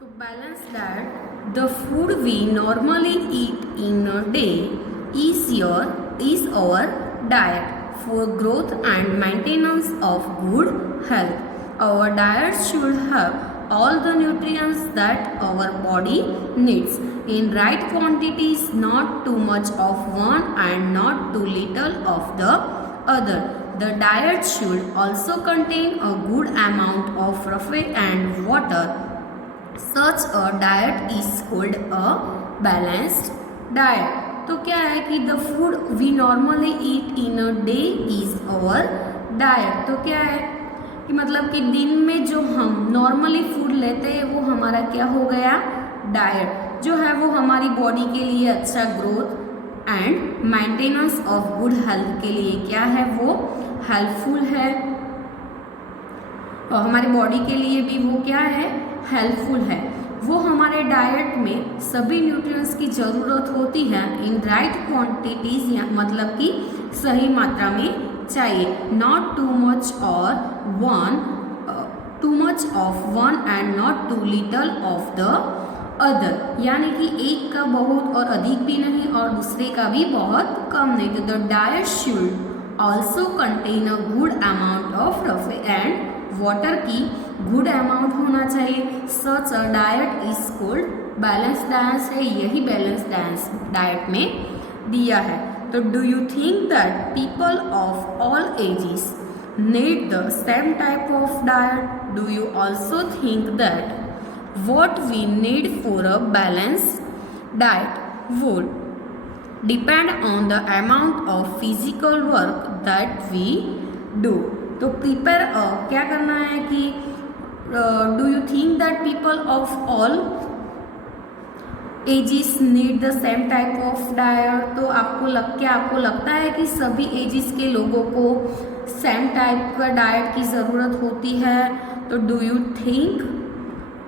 तो balance diet the food we normally eat in a day is our diet for growth and maintenance of good health. Our diet should have all the nutrients that our body needs in right quantities, not too much of one and not too little of the other. The diet should also contain a good amount of protein and water. Such a diet is called a balanced diet. तो क्या है कि the food we normally eat in a day is our diet. तो क्या है कि मतलब कि दिन में जो हम नॉर्मली फूड लेते हैं वो हमारा क्या हो गया, डाइट जो है वो हमारी बॉडी के लिए अच्छा growth and maintenance of good health के लिए क्या है वो हेल्पफुल है. और हमारी बॉडी के लिए भी वो क्या है, हेल्पफुल है. वो हमारे डाइट में सभी न्यूट्रिएंट्स की ज़रूरत होती है इन राइट क्वांटिटीज, या मतलब कि सही मात्रा में चाहिए. नॉट टू मच और too much of one and not too little of the other. यानी कि एक का बहुत और अधिक भी नहीं और दूसरे का भी बहुत कम नहीं. तो the diet should also contain a good amount of protein and water की गुड अमाउंट होना चाहिए. Such a diet is called balance diet है. यही बैलेंस डाइट में दिया है. तो do you think that people of all ages need the same type of diet? Do you also think that what we need for a balanced diet would depend on the amount of physical work that we do. तो prepare क्या करना है कि do you think that people of all ages need the same type of diet? तो आपको लगता है कि सभी एजेस के लोगों को सेम टाइप का डाइट की ज़रूरत होती है? तो do you think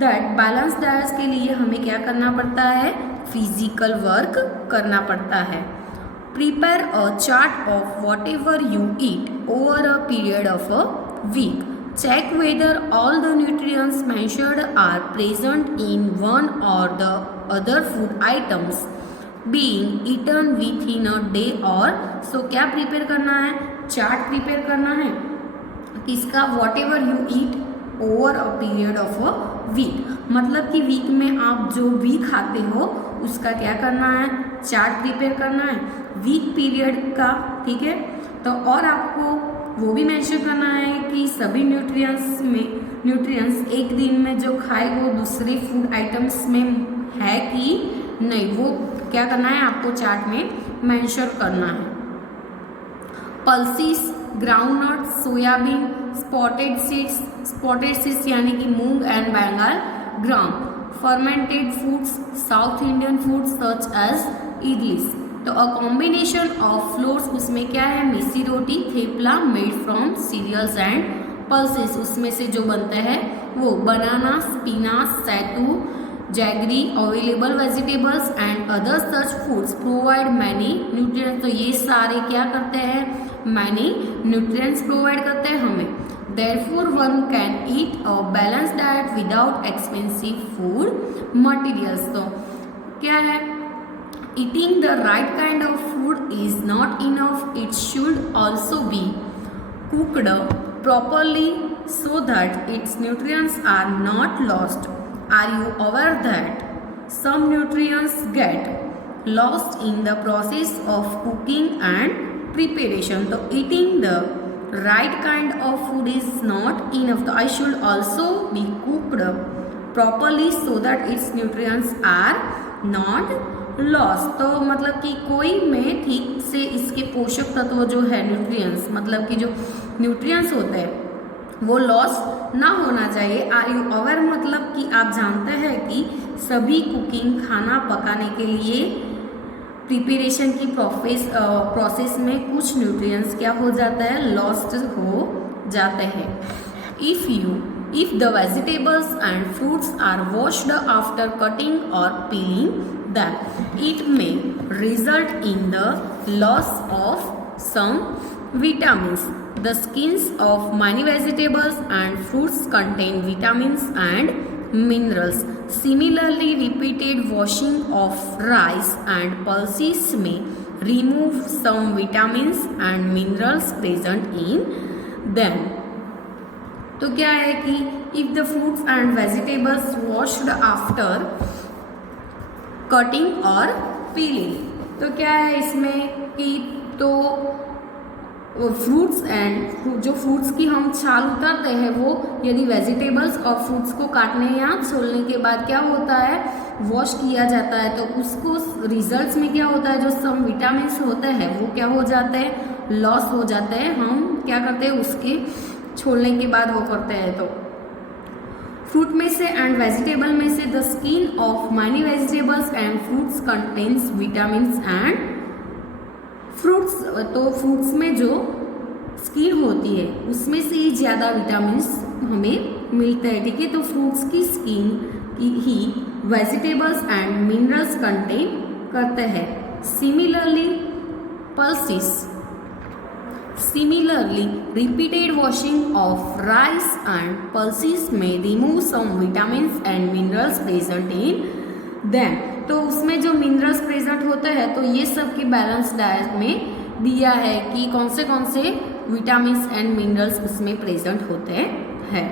that balance diet के लिए हमें क्या करना पड़ता है, फिजिकल वर्क करना पड़ता है. Prepare a chart of whatever you eat over a period of a week. Check whether all the nutrients mentioned are present in one or the other food items being eaten within a day or. So क्या prepare करना है, chart prepare करना है किसका, whatever you eat over a period of a week. मतलब कि week में आप जो भी खाते हो उसका क्या करना है, चार्ट प्रिपेयर करना है वीक पीरियड का. ठीक है. तो और आपको वो भी मेंशन करना है कि सभी न्यूट्रिएंट्स एक दिन में जो खाए वो दूसरे फूड आइटम्स में है कि नहीं, वो क्या करना है आपको चार्ट में मेंशन करना है. Pulses, groundnut, soyabean, spotted seeds यानी कि moong and Bengal gram, fermented foods, South Indian foods such as idlis. तो अ कॉम्बिनेशन ऑफ फ्लोर्स, उसमें क्या है, missi roti, thepla made from cereals and pulses, उसमें से जो बनता है वो बनाना, spinach, sattu, jaggery, available vegetables and other such foods provide many nutrients. तो ये सारे क्या करते हैं, मैनी न्यूट्रिएंट्स प्रोवाइड करते हैं हमें. Therefore, one can eat a balanced diet without expensive food materials. तो क्या है, eating the right kind of food is not enough. It should also be cooked properly so that its nutrients are not lost. Are you aware that some nutrients get lost in the process of cooking and preparation? तो eating the right kind of food is not enough. So I should also be cooked properly so that its nutrients are not lost. तो मतलब कि कोई में ठीक से इसके पोषक तत्व जो है न्यूट्रिएंट्स, मतलब कि जो न्यूट्रिएंट्स होते हैं वो लॉस ना होना चाहिए. आर यू अवेयर मतलब कि आप जानते हैं कि सभी कुकिंग, खाना पकाने के लिए प्रिपरेशन की प्रोसेस में कुछ न्यूट्रिएंट्स क्या हो जाता है, लॉस्ट हो जाते हैं. If the vegetables and fruits are washed after cutting or peeling them, it may result in the loss of some vitamins. The skins of many vegetables and fruits contain vitamins and minerals. Similarly, repeated washing of rice and pulses may remove some vitamins and minerals present in them. तो क्या है कि if the fruits and vegetables washed after cutting और peeling, तो क्या है इसमें कि तो फ्रूट्स एंड जो फ्रूट्स की हम छाल उतारते हैं वो यदि वेजिटेबल्स और फ्रूट्स को काटने या छोलने के बाद क्या होता है वॉश किया जाता है, तो उसको रिजल्ट्स में क्या होता है जो सम विटामिन्स होते हैं वो क्या हो जाते हैं, लॉस हो जाते हैं. हम क्या करते हैं उसके छोलने के बाद वो करते हैं. तो फ्रूट में से एंड वेजिटेबल में से the skin of many vegetables and fruits contains vitamins and fruits. तो फ्रूट्स में जो स्किन होती है उसमें से ही ज़्यादा विटामिन्स हमें मिलते हैं. ठीक है, तो फ्रूट्स की स्किन की ही वेजिटेबल्स एंड मिनरल्स कंटेन करते हैं. Similarly, repeated washing of rice and pulses may remove some vitamins and minerals present in them. तो उसमें जो मिनरल्स प्रेजेंट होते हैं तो ये सब की बैलेंस डाइट में दिया है कि कौन से विटामिन्स एंड मिनरल्स उसमें प्रेजेंट होते हैं.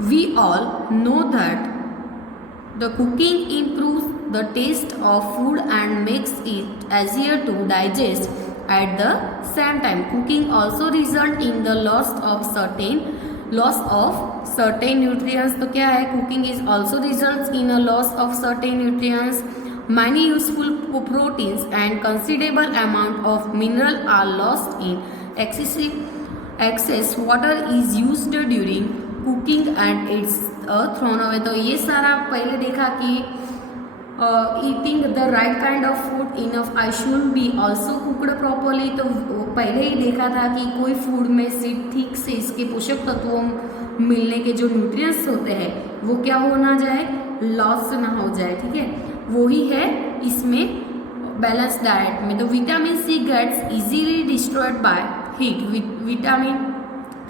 We all know that the cooking improves the taste of food and makes it easier to digest. At the same time, cooking also result in the loss of certain nutrients. तो क्या है, cooking is also results in a loss of certain nutrients. Many useful proteins and considerable amount of mineral are lost in excess water is used during cooking and it's thrown away. तो ये सारा पहले देखा कि eating the right kind of food enough I should be also cooked properly. तो पहले ही देखा था कि कोई फूड में से ठीक से इसके पोषक तत्वों मिलने के जो न्यूट्रिएंट्स होते हैं वो क्या हो ना जाए, लॉस ना हो जाए. ठीक है, वो ही है इसमें बैलेंस डाइट में. तो vitamin C gets easily destroyed by heat. Vitamin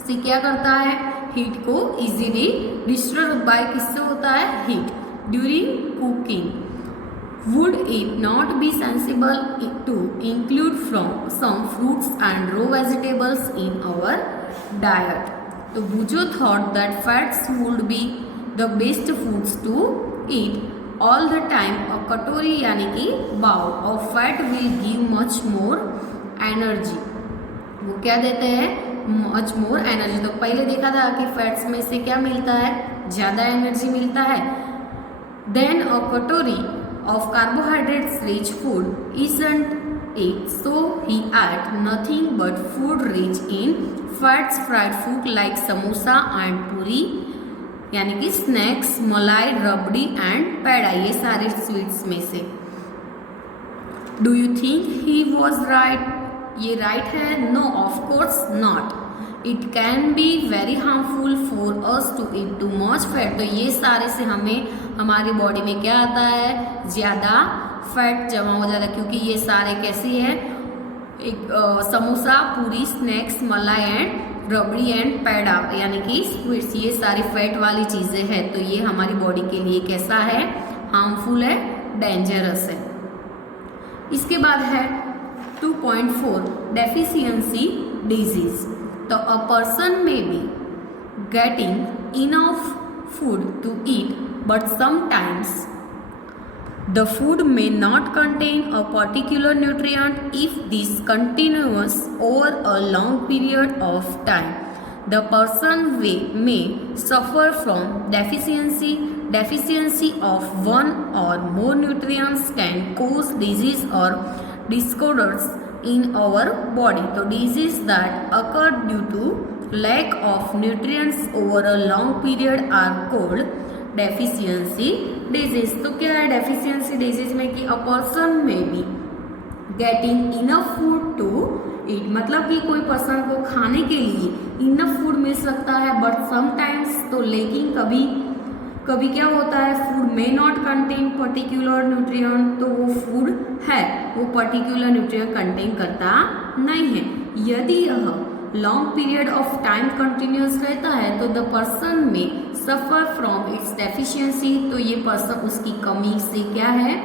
C क्या करता है, हीट को इजीली डिस्ट्रॉय बाय किससे होता है, heat. During cooking would it not be sensible to include some fruits and raw vegetables in our diet? So Bujo thought that fats would be the best foods to eat all the time. A katori यानी कि bowl of fat will give much more energy. वो क्या देते हैं, much more energy. तो पहले देखा था कि फैट्स में से क्या मिलता है, ज़्यादा एनर्जी मिलता है. Then a katori of carbohydrates rich food isn't it, so he ate nothing but food rich in fats, fried food like samosa and puri यानी कि स्नैक्स, मलाई, रबड़ी एंड पेड़ा, ये सारे स्वीट्स में से. Do you think he was right, ये right है, no of course not. It can be very harmful for us to eat too much fat. तो ये सारे से हमें हमारी बॉडी में क्या आता है, ज़्यादा फैट जमा हो जाता है, क्योंकि ये सारे कैसे हैं, एक समोसा, पूरी, स्नैक्स, मलाई एंड रबड़ी एंड पेड़ा यानी कि स्वीट्स, ये सारी फैट वाली चीज़ें हैं. तो ये हमारी बॉडी के लिए कैसा है, हार्मफुल है, डेंजरस है. इसके बाद है 2.4 डेफिशिएंसी डिजीज. तो a person may be getting enough food to eat but sometimes the food may not contain a particular nutrient. If this continues over a long period of time, the person may suffer from deficiency. Deficiency of one or more nutrients can cause disease or disorders in our body. So disease that occur due to lack of nutrients over a long period are called deficiency disease. तो क्या है deficiency disease में कि a person may be getting enough food to eat, मतलब कि कोई person को खाने के लिए इनफ फूड मिल सकता है, बट समटाइम्स, तो लेकिन कभी क्या होता है, food may not contain particular nutrient. तो वो फूड है वो पर्टिकुलर न्यूट्रिएंट कंटेन करता नहीं है. यदि यह long period of time continuous रहता है तो द पर्सन में सफ़र फ्रॉम इट्स डेफिशिएंसी, तो ये पर्सन उसकी कमी से क्या है,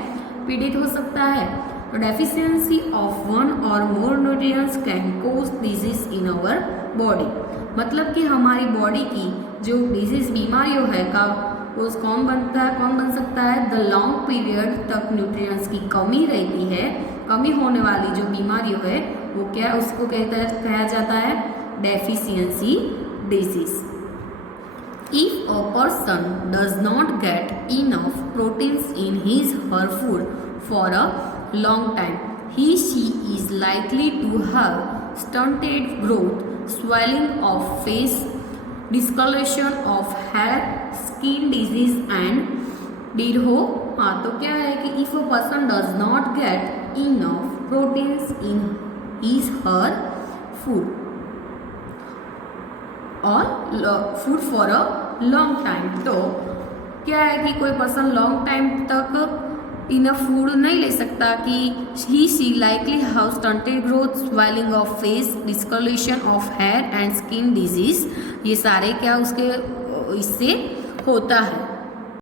पीड़ित हो सकता है। तो deficiency of one or more nutrients can cause disease in our body, मतलब कि हमारी बॉडी की जो डिजीज बीमारियों है का उस कौन बन सकता है, द लॉन्ग पीरियड तक न्यूट्रिएंट्स की कमी रहती है, कमी होने वाली जो बीमारियों है वो क्या, उसको कहा जाता है deficiency disease. If a person does not get enough proteins in his her food for a long time, she is likely to have stunted growth, swelling of face, discoloration of hair, skin disease and did हो। हाँ, तो क्या है कि if a person does not get enough proteins in his her food और food for a long time, तो क्या है कि कोई पर्सन लॉन्ग टाइम तक इनफ फूड नहीं ले सकता कि he she likely have stunted growth, swelling of face, discoloration of hair and skin disease, ये सारे क्या उसके इससे होता है।